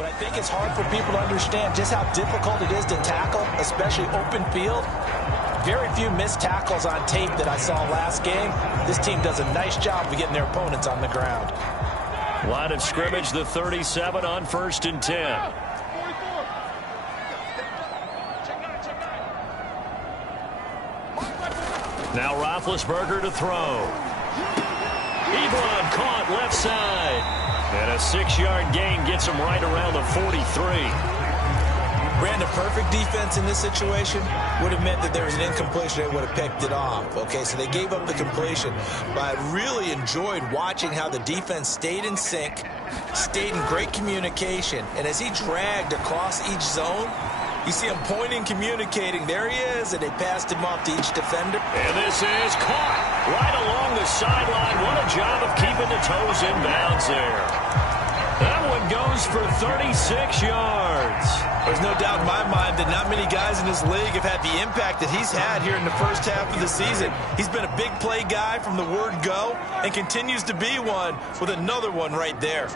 But I think it's hard for people to understand just how difficult it is to tackle, especially open field. Very few missed tackles on tape that I saw last game. This team does a nice job of getting their opponents on the ground. Line of scrimmage, the 37 on 1st and 10. Now Roethlisberger to throw. Ebron caught left side. And a 6-yard gain gets him right around the 43. Brandon, perfect defense in this situation would have meant that there was an incompletion. They would have picked it off. Okay, so they gave up the completion. But I really enjoyed watching how the defense stayed in sync, stayed in great communication. And as he dragged across each zone, you see him pointing, communicating. There he is, and they passed him off to each defender. And this is caught right along the sideline. What a job of keeping the toes in bounds there. That one goes for 36 yards. There's no doubt in my mind that not many guys in this league have had the impact that he's had here in the first half of the season. He's been a big play guy from the word go and continues to be one with another one right there.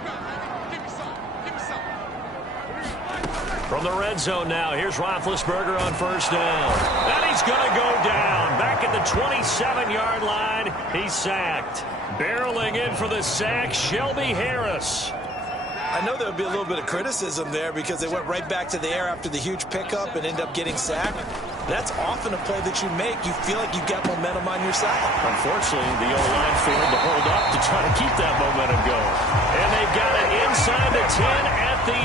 From the red zone now, here's Roethlisberger on 1st down. And he's going to go down. Back at the 27-yard line, he's sacked. Barreling in for the sack, Shelby Harris. I know there would be a little bit of criticism there because they went right back to the air after the huge pickup and end up getting sacked. That's often a play that you make. You feel like you've got momentum on your side. Unfortunately, the O-line failed to hold up to try to keep that momentum going. And they've got it inside the 10 at the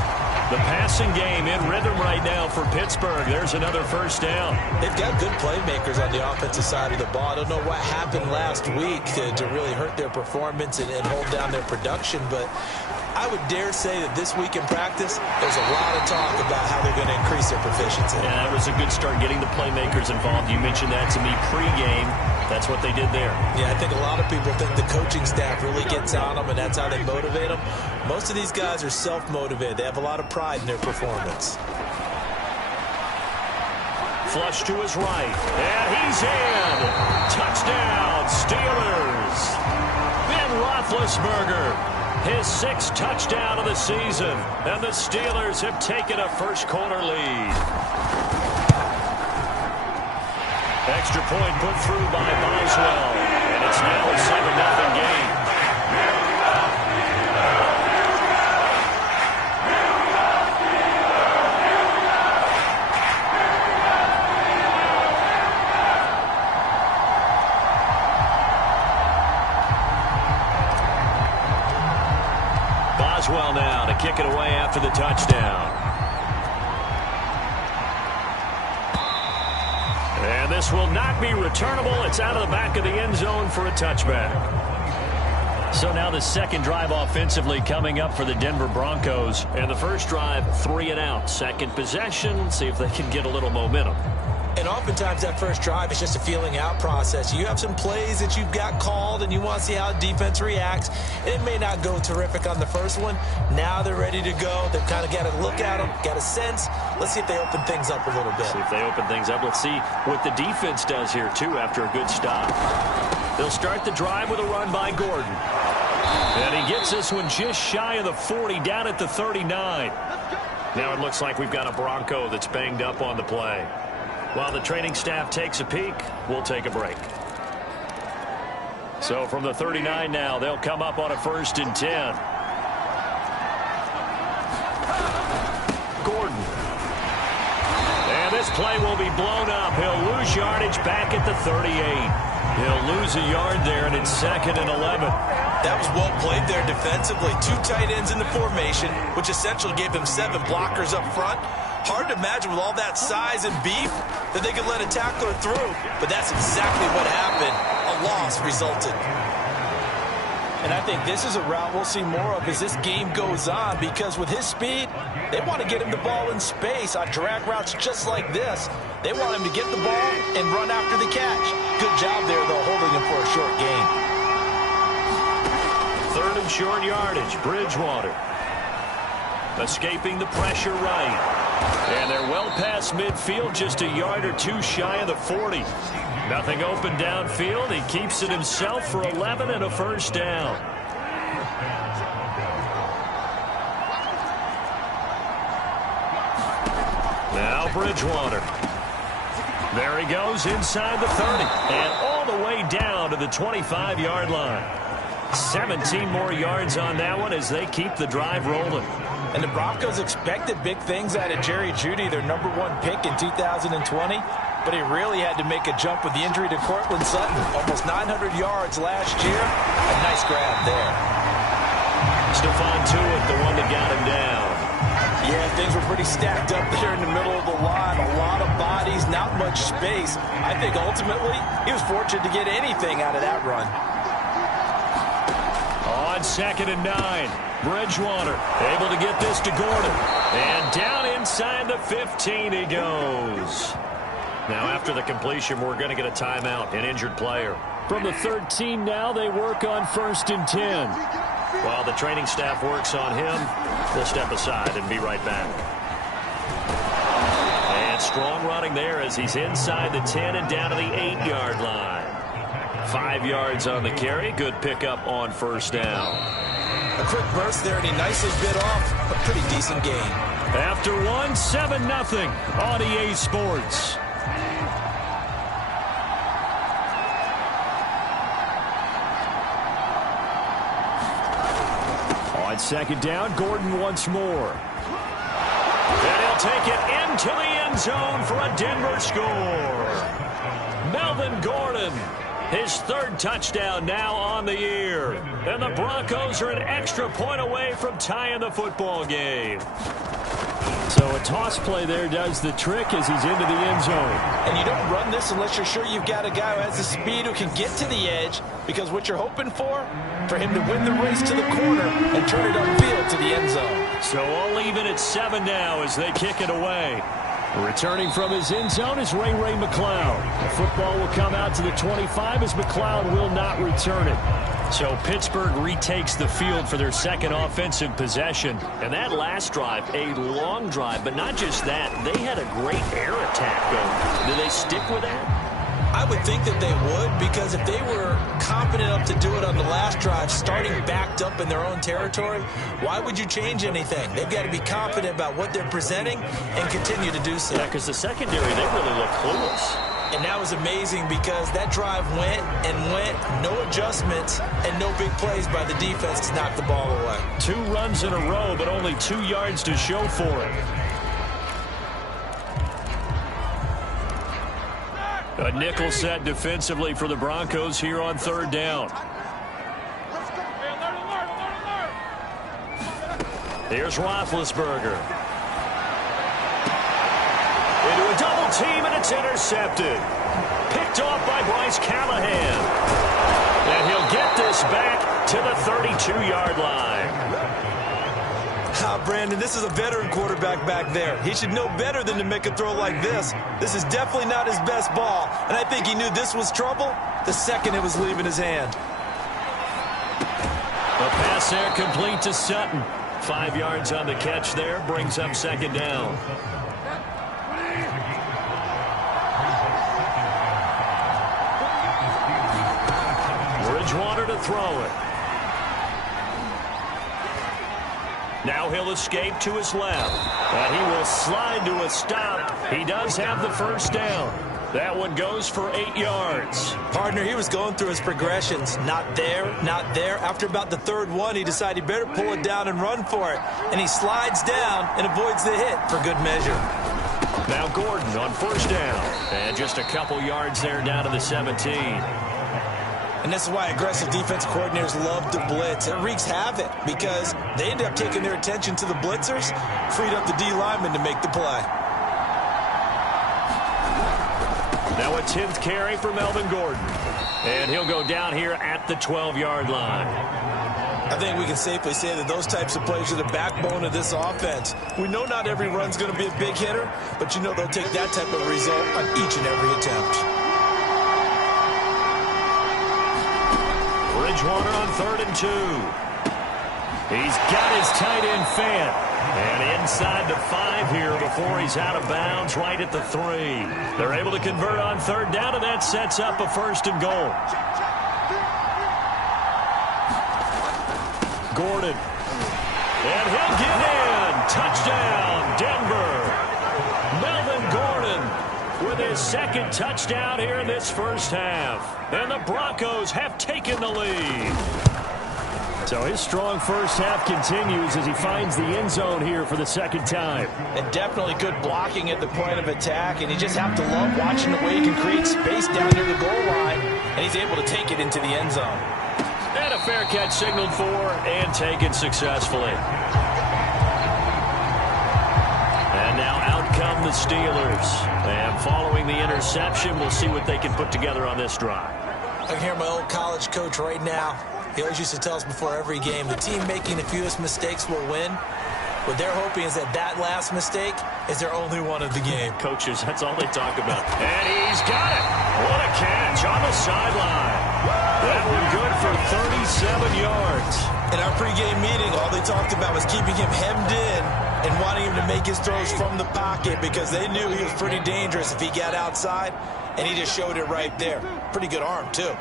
8. The passing game in rhythm right now for Pittsburgh. There's another 1st down. They've got good playmakers on the offensive side of the ball. I don't know what happened last week to really hurt their performance and hold down their production, but I would dare say that this week in practice, there's a lot of talk about how they're going to increase their proficiency. Yeah, that was a good start getting the playmakers involved. You mentioned that to me pregame. That's what they did there. Yeah, I think a lot of people think the coaching staff really gets on them, and that's how they motivate them. Most of these guys are self-motivated. They have a lot of pride in their performance. Flush to his right, and he's in. Touchdown, Steelers. Ben Roethlisberger, his 6th touchdown of the season, and the Steelers have taken a first-quarter lead. Extra point put through by Boswell, and it's now a 7-0 game. Boswell now to kick it away after the touchdown. And this will not be returnable. It's out of the back of the end zone for a touchback. So now the second drive offensively coming up for the Denver Broncos. And the first drive, 3 and out. Second possession, see if they can get a little momentum. And oftentimes that first drive is just a feeling out process. You have some plays that you've got called and you want to see how defense reacts. It may not go terrific on the first one. Now they're ready to go. They've kind of got to look at them, got a sense. Let's see if they open things up a little bit. See if they open things up. Let's see what the defense does here, too, after a good stop. They'll start the drive with a run by Gordon. And he gets this one just shy of the 40, down at the 39. Now it looks like we've got a Bronco that's banged up on the play. While the training staff takes a peek, we'll take a break. So from the 39 now, they'll come up on a 1st and 10. Gordon. And this play will be blown up. He'll lose yardage back at the 38. He'll lose a yard there, and it's 2nd and 11. That was well played there defensively. 2 tight ends in the formation, which essentially gave them 7 blockers up front. Hard to imagine with all that size and beef that they could let a tackler through, but that's exactly what happened. A loss resulted. And I think this is a route we'll see more of as this game goes on, because with his speed, they want to get him the ball in space on drag routes just like this. They want him to get the ball and run after the catch. Good job there, though, holding him for a short gain. 3rd and short yardage, Bridgewater. Escaping the pressure right. And they're well past midfield, just a yard or 2 shy of the 40. Nothing open downfield. He keeps it himself for 11 and a 1st down. Now Bridgewater. There he goes inside the 30 and all the way down to the 25-yard line. 17 more yards on that one as they keep the drive rolling. And the Broncos expected big things out of Jerry Jeudy, their #1 pick in 2020. But he really had to make a jump with the injury to Cortland Sutton. Almost 900 yards last year. A nice grab there. Stephon Tuitt, the one that got him down. Yeah, things were pretty stacked up there in the middle of the line. A lot of bodies, not much space. I think ultimately he was fortunate to get anything out of that run. On 2nd and 9, Bridgewater able to get this to Gordon. And down inside the 15 he goes. Now after the completion, we're going to get a timeout, an injured player. From the 13 now, they work on 1st and 10. While the training staff works on him, we'll step aside and be right back. And strong running there as he's inside the 10 and down to the 8-yard line. 5 yards on the carry. Good pickup on 1st down. A quick burst there, and he nicely bit off a pretty decent gain. After 1, 7-0 on EA Sports. On 2nd down, Gordon once more. And he'll take it into the end zone for a Denver score. Melvin Gordon, his 3rd touchdown now on the year. And the Broncos are an extra point away from tying the football game. So a toss play there does the trick as he's into the end zone. And you don't run this unless you're sure you've got a guy who has the speed who can get to the edge, because what you're hoping for him to win the race to the corner and turn it upfield to the end zone. So all even at 7 now as they kick it away. Returning from his end zone is Ray McLeod. The football will come out to the 25 as McLeod will not return it. So Pittsburgh retakes the field for their 2nd offensive possession. And that last drive, a long drive, but not just that. They had a great air attack going. Do they stick with that? I would think that they would, because if they were confident enough to do it on the last drive, starting backed up in their own territory, why would you change anything? They've got to be confident about what they're presenting and continue to do so. Yeah, because the secondary, they really look clueless. And that was amazing because that drive went and went, no adjustments and no big plays by the defense to knock the ball away. 2 runs in a row, but only 2 yards to show for it. A nickel set defensively for the Broncos here on 3rd down. Here's Roethlisberger. Into a double team, and it's intercepted. Picked off by Bryce Callahan. And he'll get this back to the 32-yard line. Brandon, this is a veteran quarterback back there. He should know better than to make a throw like this. This is definitely not his best ball, and I think he knew this was trouble the second it was leaving his hand. The pass there complete to Sutton. 5 yards on the catch there, brings up 2nd down. Bridgewater to throw it. Now he'll escape to his left. And he will slide to a stop. He does have the 1st down. That one goes for 8 yards. Partner, he was going through his progressions. Not there, not there. After about the 3rd one, he decided he better pull it down and run for it. And he slides down and avoids the hit for good measure. Now Gordon on 1st down. And just a couple yards there down to the 17. And this is why aggressive defense coordinators love to blitz. It wreaks havoc because they end up taking their attention to the blitzers, freed up the D lineman to make the play. Now a 10th carry for Melvin Gordon. And he'll go down here at the 12-yard line. I think we can safely say that those types of plays are the backbone of this offense. We know not every run's going to be a big hitter, but you know they'll take that type of result on each and every attempt. Bridgewater on 3rd and 2. He's got his tight end Fant. And inside the 5 here before he's out of bounds right at the 3. They're able to convert on 3rd down, and that sets up a 1st and goal. Gordon. And he'll get in. Touchdown, Denver. second touchdown here in this first half. And the Broncos have taken the lead. So his strong first half continues as he finds the end zone here for the second time. And definitely good blocking at the point of attack, and you just have to love watching the way he can create space down near the goal line, and he's able to take it into the end zone. And a fair catch signaled for and taken successfully. And now out come the Steelers. And following the interception, we'll see what they can put together on this drive. I can hear my old college coach right now. He always used to tell us before every game, the team making the fewest mistakes will win. What they're hoping is that that last mistake is their only one of the game. Coaches, that's all they talk about. And he's got it. What a catch on the sideline. That one good for 37 yards. In our pregame meeting, all they talked about was keeping him hemmed in and wanting him to make his throws from the pocket because they knew he was pretty dangerous if he got outside, and he just showed it right there. Pretty good arm, too.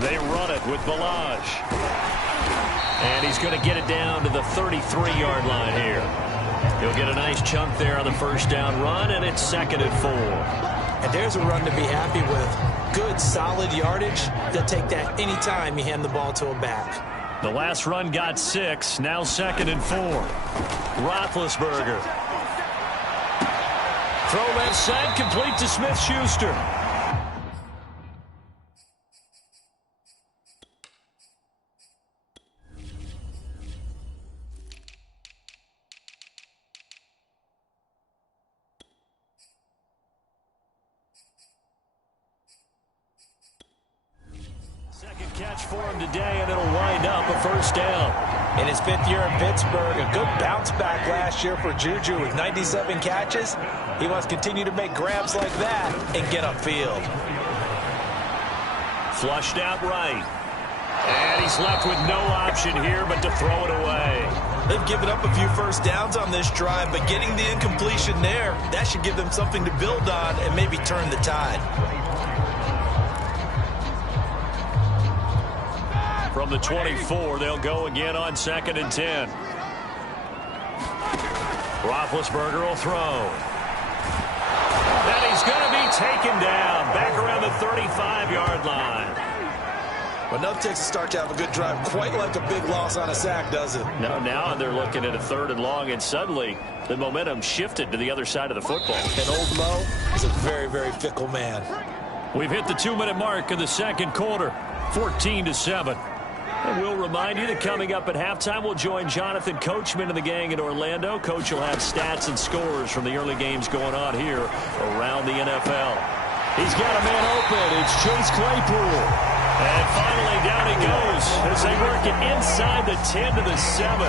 They run it with Balaj. And he's going to get it down to the 33-yard line here. He'll get a nice chunk there on the first down run, and it's 2nd and 4. And there's a run to be happy with. Good, solid yardage. They'll take that any time you hand the ball to a back. The last run got 6. Now 2nd and 4. Roethlisberger. Throw left side, complete to Smith-Schuster. Second catch for him today, and it'll wind up a first down. In his 5th year in Pittsburgh, a good bounce back last year for Juju with 97 catches. He wants to continue to make grabs like that and get upfield. Flushed out right. And he's left with no option here but to throw it away. They've given up a few first downs on this drive, but getting the incompletion there, that should give them something to build on and maybe turn the tide. From the 24, they'll go again on 2nd and 10. Roethlisberger will throw. And he's going to be taken down back around the 35-yard line. But enough takes a start to have a good drive, quite like a big loss on a sack, does it? No, now they're looking at a 3rd and long, and suddenly the momentum shifted to the other side of the football. And old Mo is a very, very fickle man. We've hit the 2-minute mark of the second quarter, 14-7. And we'll remind you that coming up at halftime, we'll join Jonathan Coachman and the gang in Orlando. Coach will have stats and scores from the early games going on here around the NFL. He's got a man open. It's Chase Claypool. And finally, down he goes as they work it inside the 10 to the 7.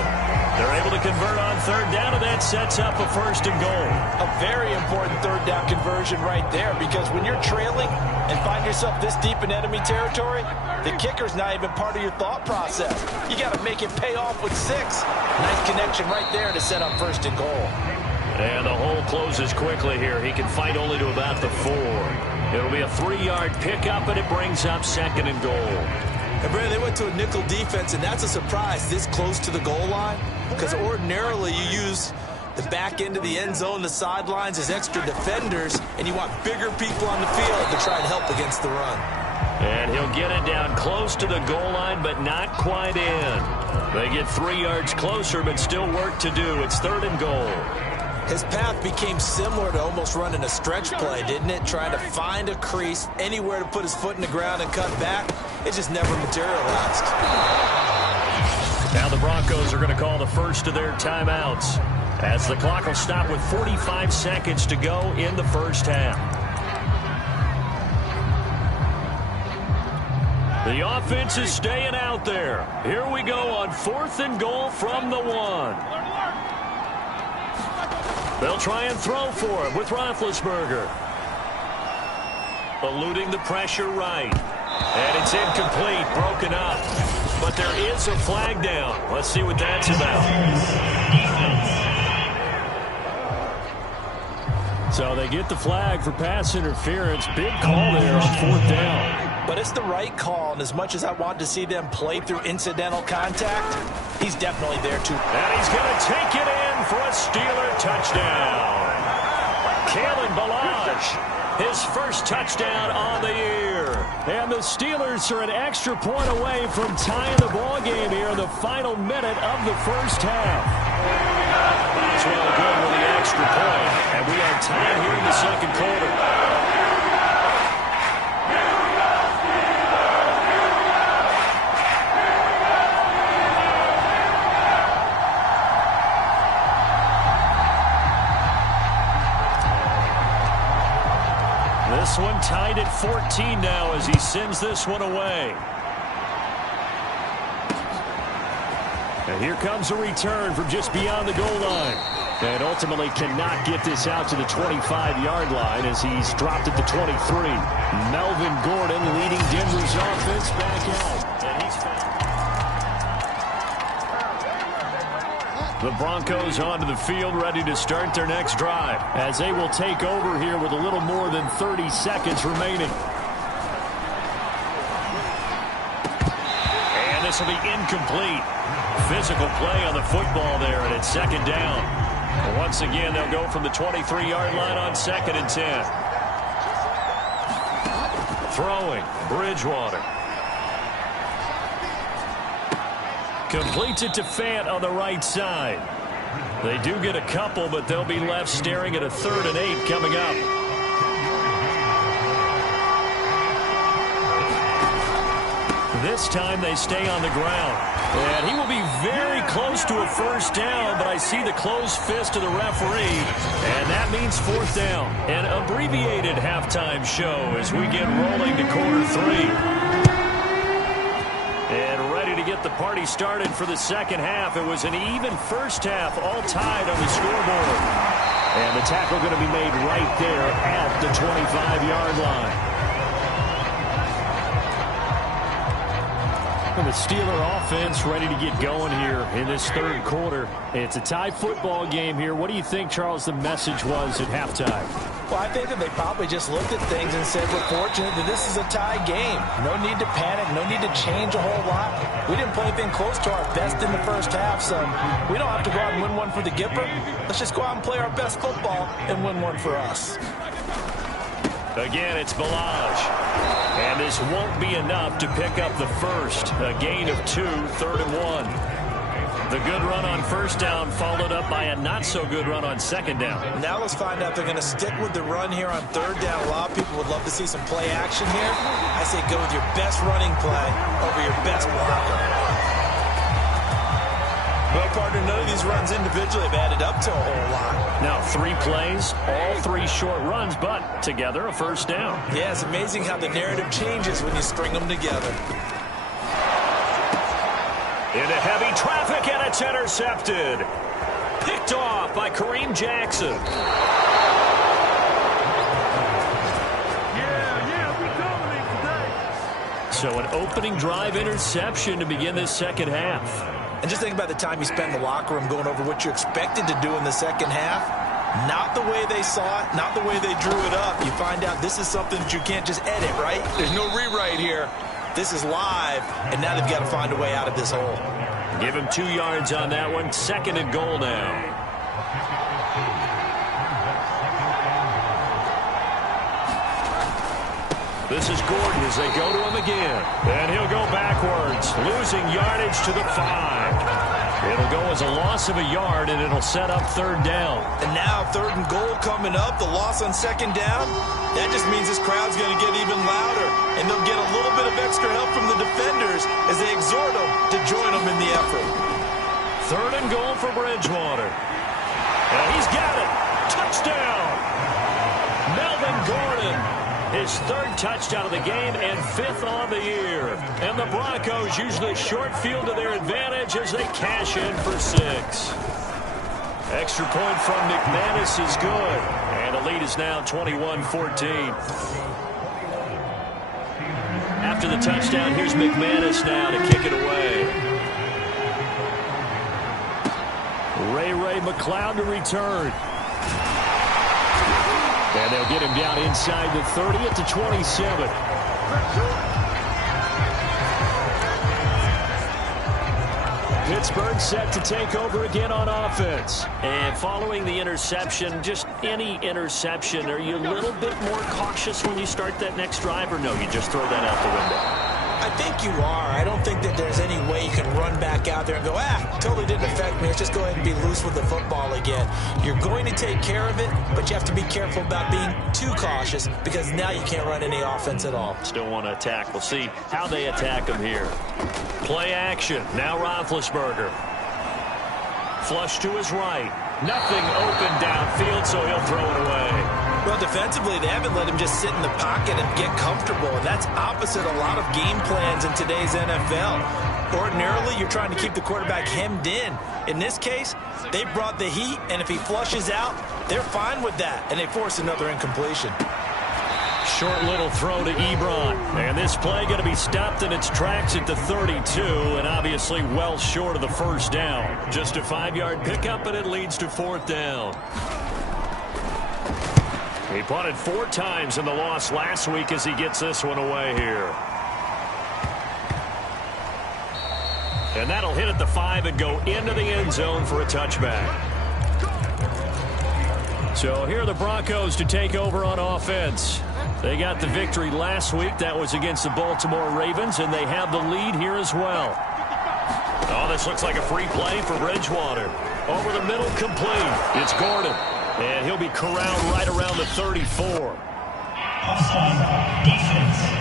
They're able to convert on 3rd down, and that sets up a 1st and goal. A very important 3rd down conversion right there, because when you're trailing and find yourself this deep in enemy territory, the kicker's not even part of your thought process. You got to make it pay off with 6. Nice connection right there to set up 1st and goal. And the hole closes quickly here. He can fight only to about the 4. It'll be a 3-yard pickup, and it brings up 2nd and goal. And Brandon, they went to a nickel defense, and that's a surprise this close to the goal line, because ordinarily you use the back end of the end zone, the sidelines as extra defenders, and you want bigger people on the field to try and help against the run. And he'll get it down close to the goal line, but not quite in. They get 3 yards closer, but still work to do. It's 3rd and goal. His path became similar to almost running a stretch play, didn't it? Trying to find a crease, anywhere to put his foot in the ground and cut back. It just never materialized. Now the Broncos are going to call the first of their timeouts, as the clock will stop with 45 seconds to go in the first half. The offense is staying out there. Here we go on 4th and goal from the 1. They'll try and throw for him with Roethlisberger. Eluding the pressure right. And it's incomplete, broken up. But there is a flag down. Let's see what that's about. So they get the flag for pass interference. Big call there on 4th down. But it's the right call, and as much as I want to see them play through incidental contact, he's definitely there too. And he's going to take it in for a Steeler touchdown. Kalen Ballage. His first touchdown on the year. And the Steelers are an extra point away from tying the ball game here in the final minute of the first half. Well good with the extra point, and we are tied here in the second quarter. This one tied at 14 now as he sends this one away. And here comes a return from just beyond the goal line. And ultimately cannot get this out to the 25-yard line as he's dropped at the 23. Melvin Gordon leading Denver's offense back out. And he's found. The Broncos onto the field ready to start their next drive as they will take over here with a little more than 30 seconds remaining. And this will be incomplete. Physical play on the football there, and it's second down. And once again, they'll go from the 23-yard line on 2nd and 10. Throwing, Bridgewater. Completes it to Fant on the right side. They do get a couple, but they'll be left staring at a 3rd and 8 coming up. This time they stay on the ground. And he will be very close to a first down, but I see the closed fist of the referee, and that means 4th down. An abbreviated halftime show as we get rolling to quarter 3. And ready to get the party started for the second half. It was an even first half, all tied on the scoreboard. And the tackle going to be made right there at the 25-yard line. And the Steeler offense ready to get going here in this third quarter. It's a tie football game here. What do you think, Charles, the message was at halftime? Well, I think that they probably just looked at things and said, we're fortunate that this is a tie game. No need to panic. No need to change a whole lot. We didn't play anything close to our best in the first half, so we don't have to go out and win one for the Gipper. Let's just go out and play our best football and win one for us. Again, it's Ballage. And this won't be enough to pick up the first. A gain of 2, 3rd and 1. The good run on first down followed up by a not-so-good run on second down. Now let's find out if they're going to stick with the run here on 3rd down. A lot of people would love to see some play action here. I say go with your best running play over your best blocker. Well, partner, none of these runs individually have added up to a whole lot. Now 3 plays, all 3 short runs, but together a first down. Yeah, it's amazing how the narrative changes when you string them together. Into heavy traffic, and it's intercepted. Picked off by Kareem Jackson. So an opening drive interception to begin this second half. And just think about the time you spend in the locker room going over what you expected to do in the second half. Not the way they saw it, not the way they drew it up. You find out this is something that you can't just edit, right? There's no rewrite here. This is live, and now they've got to find a way out of this hole. Give him 2 yards on that one. 2nd and goal now. This is Gordon as they go to him again. And he'll go backwards, losing yardage to the 5. It'll go as a loss of a yard, and it'll set up 3rd down. And now 3rd and goal coming up. The loss on 2nd down. That just means this crowd's going to get even louder. And they'll get a little bit of extra help from the defenders as they exhort them to join them in the effort. 3rd and goal for Bridgewater. And he's got it. Touchdown. Melvin Gordon. His 3rd touchdown of the game and 5th on the year. And the Broncos use the short field to their advantage as they cash in for 6. Extra point from McManus is good. And the lead is now 21-14. After the touchdown, here's McManus now to kick it away. Ray McCloud to return. And they'll get him down inside the 30 at the 27. Pittsburgh set to take over again on offense. And following the interception, just any interception, are you a little bit more cautious when you start that next drive, or no, you just throw that out the window? I think you are. I don't think that there's any way you can run back out there and go, totally didn't affect me. Let's just go ahead and be loose with the football again. You're going to take care of it, but you have to be careful about being too cautious because now you can't run any offense at all. Still want to attack. We'll see how they attack him here. Play action. Now Roethlisberger. Flush to his right. Nothing open downfield, so he'll throw it away. Well, defensively, they haven't let him just sit in the pocket and get comfortable. And that's opposite a lot of game plans in today's NFL. Ordinarily, you're trying to keep the quarterback hemmed in. In this case, they brought the heat, and if he flushes out, they're fine with that, and they force another incompletion. Short little throw to Ebron. And this play going to be stopped in its tracks at the 32, and obviously well short of the first down. Just a 5-yard pickup, and it leads to 4th down. He punted 4 times in the loss last week as he gets this one away here. And that'll hit at the 5 and go into the end zone for a touchback. So here are the Broncos to take over on offense. They got the victory last week. That was against the Baltimore Ravens, and they have the lead here as well. Oh, this looks like a free play for Bridgewater. Over the middle, complete. It's Gordon. And he'll be corralled right around the 34. Offside defense.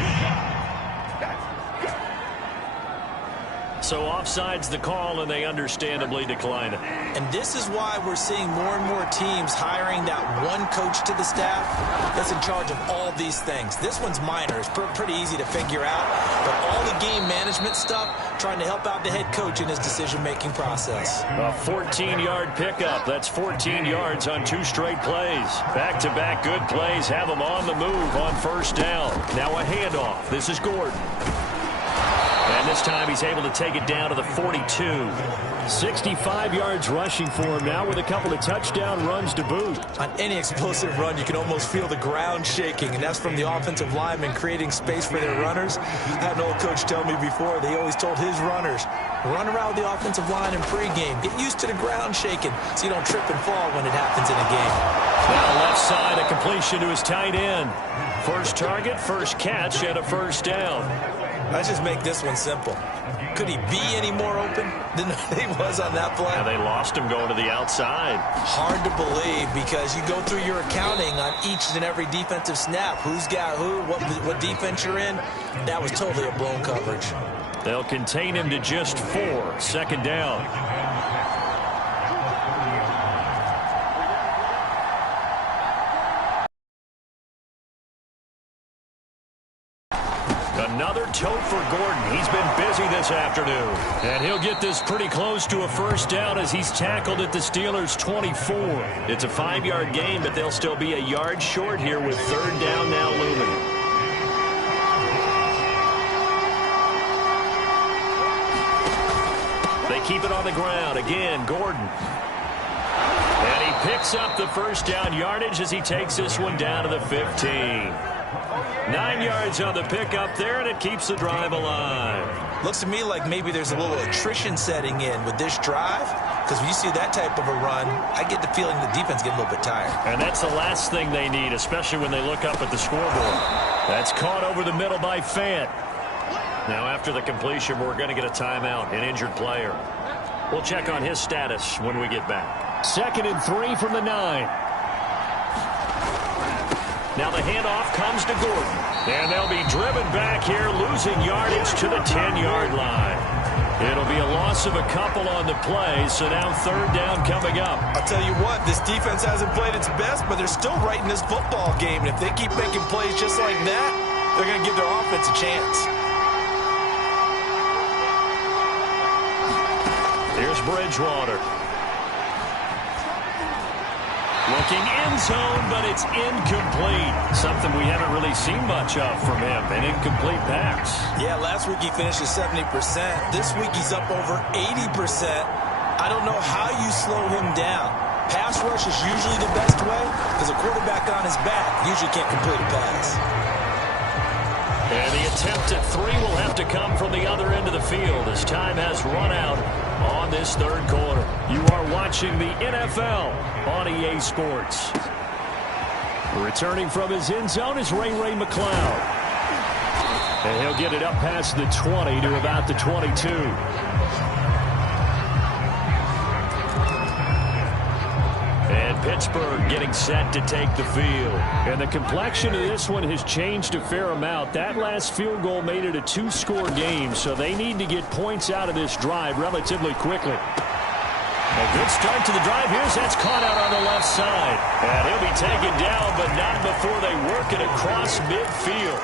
So offside's the call, and they understandably decline it. And this is why we're seeing more and more teams hiring that one coach to the staff that's in charge of all these things. This one's minor. It's pretty easy to figure out. But all the game management stuff, trying to help out the head coach in his decision-making process. A 14-yard pickup. That's 14 yards on 2 straight plays. Back-to-back good plays have them on the move on first down. Now a handoff. This is Gordon. And this time he's able to take it down to the 42. 65 yards rushing for him now with a couple of touchdown runs to boot. On any explosive run, you can almost feel the ground shaking, and that's from the offensive linemen creating space for their runners. I had an old coach tell me before, they always told his runners, run around the offensive line in pregame. Get used to the ground shaking so you don't trip and fall when it happens in a game. Now left side, a completion to his tight end. First target, first catch, and a first down. Let's just make this one simple. Could he be any more open than he was on that play? Yeah, they lost him going to the outside. Hard to believe because you go through your accounting on each and every defensive snap. Who's got who, what defense you're in. That was totally a blown coverage. They'll contain him to just 4. Second down. Another tote for Gordon. He's been busy this afternoon. And he'll get this pretty close to a first down as he's tackled at the Steelers' 24. It's a 5-yard gain, but they'll still be a yard short here with 3rd down now looming. They keep it on the ground. Again, Gordon. And he picks up the first down yardage as he takes this one down to the 15. 9 yards on the pickup there, and it keeps the drive alive. Looks to me like maybe there's a little attrition setting in with this drive, because when you see that type of a run, I get the feeling the defense get a little bit tired. And that's the last thing they need, especially when they look up at the scoreboard. That's caught over the middle by Fant. Now after the completion, we're going to get a timeout, an injured player. We'll check on his status when we get back. 2nd and 3 from the 9. Now the handoff comes to Gordon. And they'll be driven back here, losing yardage to the 10-yard line. It'll be a loss of a couple on the play, so now 3rd down coming up. I'll tell you what, this defense hasn't played its best, but they're still right in this football game. And if they keep making plays just like that, they're going to give their offense a chance. Here's Bridgewater. Looking end zone, but it's incomplete. Something we haven't really seen much of from him, an incomplete pass. Yeah, last week he finished at 70%. This week he's up over 80%. I don't know how you slow him down. Pass rush is usually the best way because a quarterback on his back usually can't complete a pass. And the attempt at 3 will have to come from the other end of the field as time has run out on this third quarter. You are watching the NFL on EA Sports. Returning from his end zone is Ray McCloud. And he'll get it up past the 20 to about the 22. And Pittsburgh getting set to take the field. And the complexion of this one has changed a fair amount. That last field goal made it a 2-score game, so they need to get points out of this drive relatively quickly. A good start to the drive. That's caught out on the left side. And he'll be taken down, but not before they work it across midfield.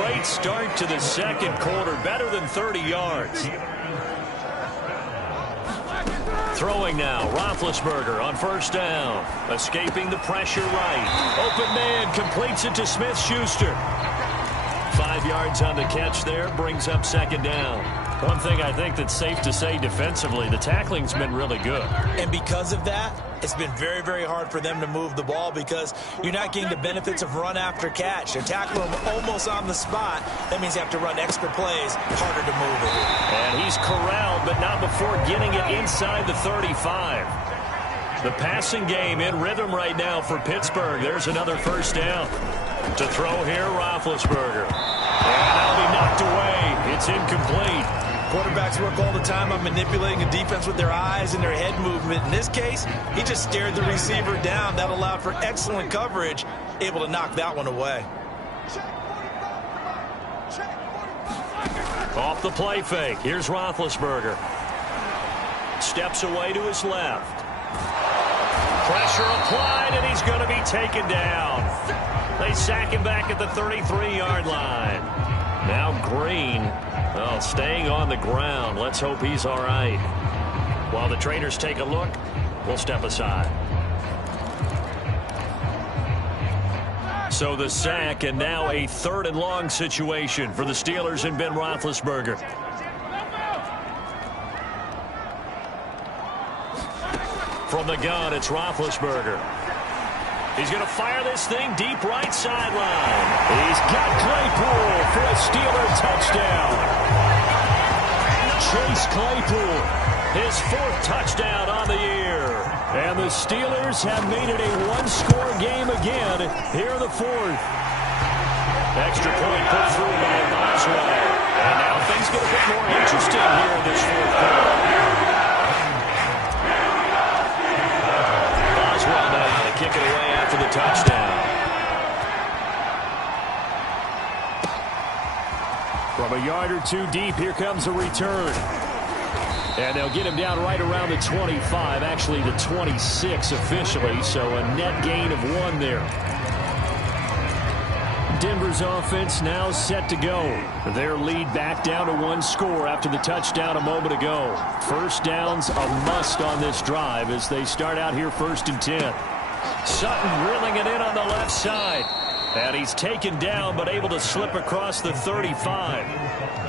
Great start to the second quarter. Better than 30 yards. Throwing now, Roethlisberger on first down. Escaping the pressure right. Open man completes it to Smith-Schuster. 5 yards on the catch there. Brings up second down. One thing I think that's safe to say defensively, the tackling's been really good. And because of that, it's been very, very hard for them to move the ball because you're not getting the benefits of run after catch. They're tackling them almost on the spot. That means you have to run extra plays, harder to move it. And he's corralled, but not before getting it inside the 35. The passing game in rhythm right now for Pittsburgh. There's another first down. To throw here, Roethlisberger. And that'll be knocked away. It's incomplete. Quarterbacks work all the time on manipulating a defense with their eyes and their head movement. In this case, he just stared the receiver down. That allowed for excellent coverage, able to knock that one away. Off the play fake. Here's Roethlisberger. Steps away to his left. Pressure applied, and he's going to be taken down. They sack him back at the 33-yard line. Now Green, staying on the ground. Let's hope he's all right. While the trainers take a look, we'll step aside. So the sack, and now a 3rd and long situation for the Steelers and Ben Roethlisberger. From the gun, it's Roethlisberger. He's going to fire this thing deep right sideline. He's got Claypool for a Steeler touchdown. Chase Claypool, his 4th touchdown on the year. And the Steelers have made it a 1-score game again here in the 4th. Extra point put through by Boswell. And now things get a bit more interesting here in this 4th quarter. Boswell now to kick it away after the touchdown. From a yard or two deep, here comes a return. And they'll get him down right around the 25, actually the 26 officially, so a net gain of 1 there. Denver's offense now set to go. Their lead back down to 1 score after the touchdown a moment ago. First down's a must on this drive as they start out here 1st and 10. Sutton reeling it in on the left side. And he's taken down but able to slip across the 35.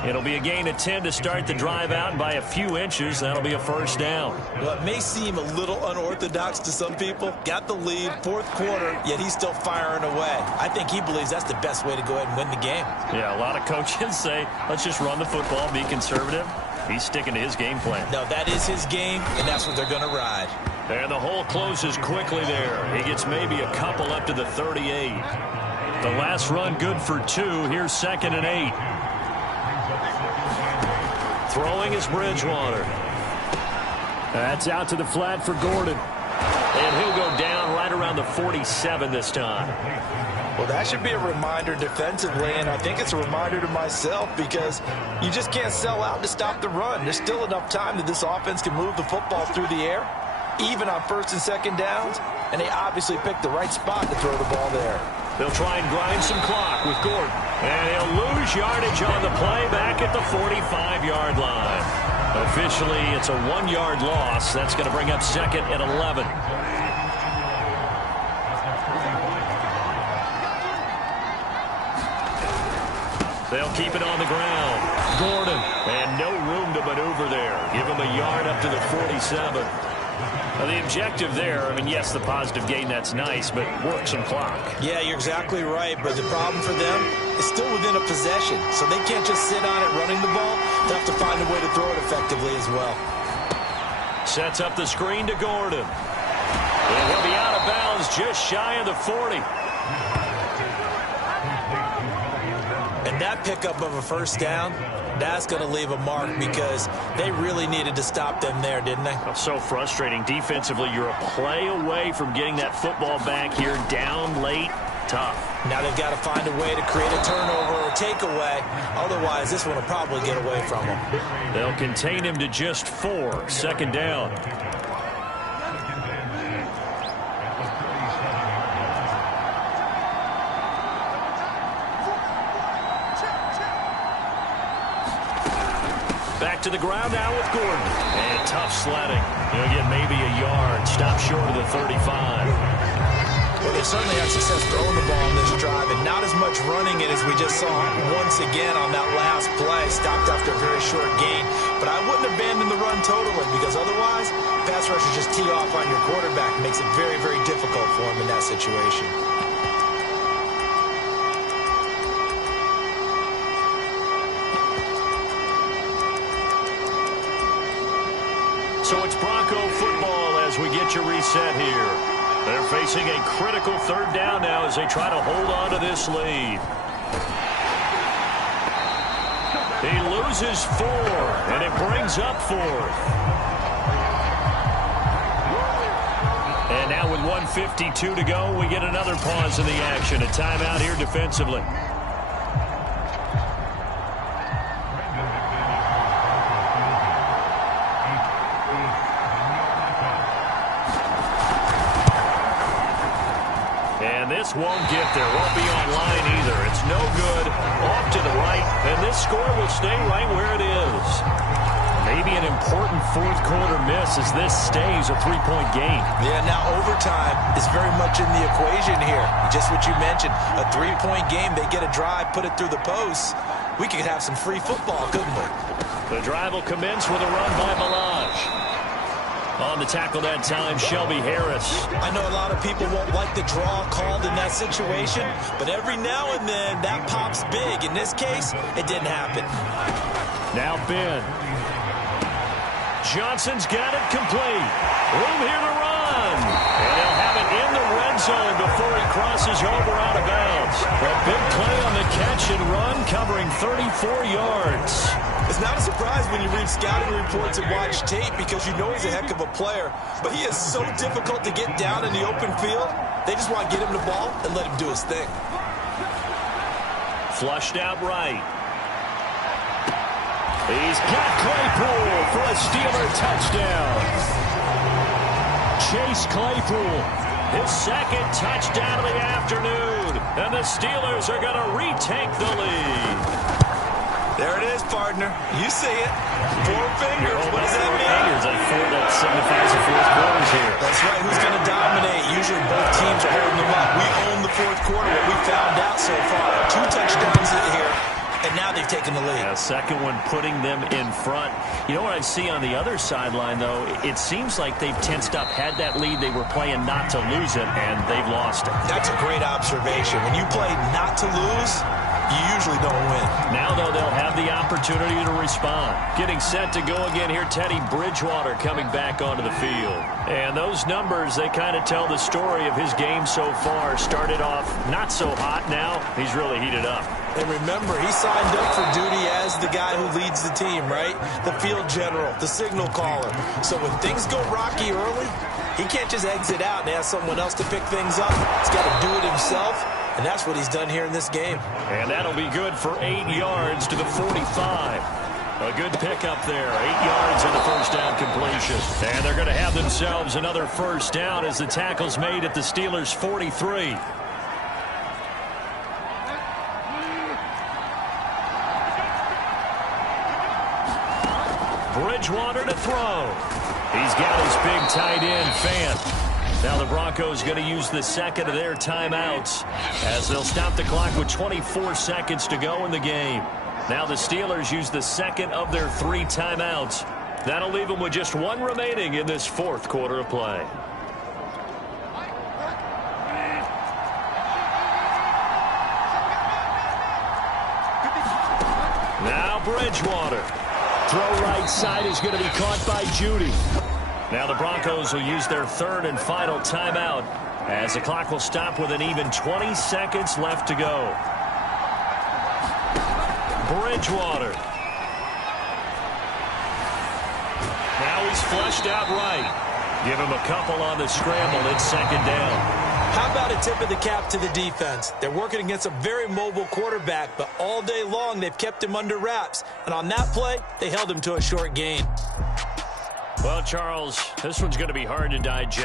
It'll be a gain of 10 to start the drive out, and by a few inches, that'll be a first down. Well, it may seem a little unorthodox to some people. Got the lead, 4th quarter, yet he's still firing away. I think he believes that's the best way to go ahead and win the game. Yeah, a lot of coaches say, let's just run the football, be conservative. He's sticking to his game plan. No, that is his game, and that's what they're going to ride. And the hole closes quickly there. He gets maybe a couple up to the 38. The last run good for 2. Here's 2nd and 8. Throwing is Bridgewater. That's out to the flat for Gordon. And he'll go down right around the 47 this time. Well, that should be a reminder defensively, and I think it's a reminder to myself because you just can't sell out to stop the run. There's still enough time that this offense can move the football through the air, even on 1st and 2nd downs, and they obviously picked the right spot to throw the ball there. They'll try and grind some clock with Gordon. And he'll lose yardage on the play back at the 45-yard line. Officially, it's a 1-yard loss. That's going to bring up 2nd and 11. They'll keep it on the ground. Gordon, and no room to maneuver there. Give him a yard up to the 47. Now, the objective there, yes, the positive gain, that's nice, but work some clock. Yeah, you're exactly right, but the problem for them is still within a possession, so they can't just sit on it running the ball. They have to find a way to throw it effectively as well. Sets up the screen to Gordon. And he'll be out of bounds just shy of the 40. And that pickup of a first down, that's going to leave a mark because they really needed to stop them there, didn't they? So frustrating. Defensively, you're a play away from getting that football back here down late. Tough. Now they've got to find a way to create a turnover or takeaway. Otherwise, this one will probably get away from them. They'll contain him to just 4. Second down. Back to the ground now with Gordon. And tough sledding. He'll get maybe a yard. Stop short of the 35. Well, they certainly had success throwing the ball on this drive, and not as much running it as we just saw once again on that last play. Stopped after a very short gain. But I wouldn't abandon the run totally, because otherwise, pass rushers just tee off on your quarterback. It makes it very, very difficult for him in that situation. So it's Bronco football as we get you reset here. They're facing a critical third down now as they try to hold on to this lead. He loses 4, and it brings up 4th. And now with 1:52 to go, we get another pause in the action. A timeout here defensively. This won't get there. Won't be online either. It's no good. Off to the right. And this score will stay right where it is. Maybe an important fourth quarter miss as this stays a 3-point game. Yeah, now overtime is very much in the equation here. Just what you mentioned. A 3-point game. They get a drive, put it through the posts. We could have some free football, couldn't we? The drive will commence with a run by Malage. On the tackle that time, Shelby Harris. I know a lot of people won't like the draw called in that situation, but every now and then that pops big. In this case, it didn't happen. Now Ben. Johnson's got it complete. Room here to run. And he'll have it in the red zone before he crosses over out of bounds. A big play on the catch and run, covering 34 yards. It's not a surprise when you read scouting reports and watch tape because you know he's a heck of a player. But he is so difficult to get down in the open field. They just want to get him the ball and let him do his thing. Flushed out right. He's got Claypool for a Steeler touchdown. Chase Claypool, his second touchdown of the afternoon. And the Steelers are going to retake the lead. There it is, partner. You see it. 4 fingers. What does that mean? Fingers. That signifies the fourth quarter's here. That's right. Who's going to dominate? Usually both teams are holding them up. We own the fourth quarter. What we found out so far. 2 touchdowns here, and now they've taken the lead. A second one putting them in front. You know what I see on the other sideline, though? It seems like they've tensed up. Had that lead, they were playing not to lose it, and they've lost it. That's a great observation. When you play not to lose, you usually don't win. Now, though, they'll have the opportunity to respond. Getting set to go again here, Teddy Bridgewater coming back onto the field. And those numbers, they kind of tell the story of his game so far. Started off not so hot. Now he's really heated up. And remember, he signed up for duty as the guy who leads the team, right? The field general, the signal caller. So when things go rocky early, he can't just exit out and ask someone else to pick things up. He's got to do it himself. And that's what he's done here in this game. And that'll be good for 8 yards to the 45. A good pickup there. 8 yards in the first down completion. And they're going to have themselves another first down as the tackle's made at the Steelers' 43. Bridgewater to throw. He's got his big tight end, Fant. Now the Broncos going to use the second of their timeouts as they'll stop the clock with 24 seconds to go in the game. Now the Steelers use the second of their 3 timeouts. That'll leave them with just 1 remaining in this fourth quarter of play. Now Bridgewater. Throw right side is going to be caught by Judy. Now the Broncos will use their third and final timeout as the clock will stop with an even 20 seconds left to go. Bridgewater. Now he's flushed out right. Give him a couple on the scramble. It's second down. How about a tip of the cap to the defense? They're working against a very mobile quarterback, but all day long they've kept him under wraps. And on that play, they held him to a short gain. Well, Charles, this one's going to be hard to digest.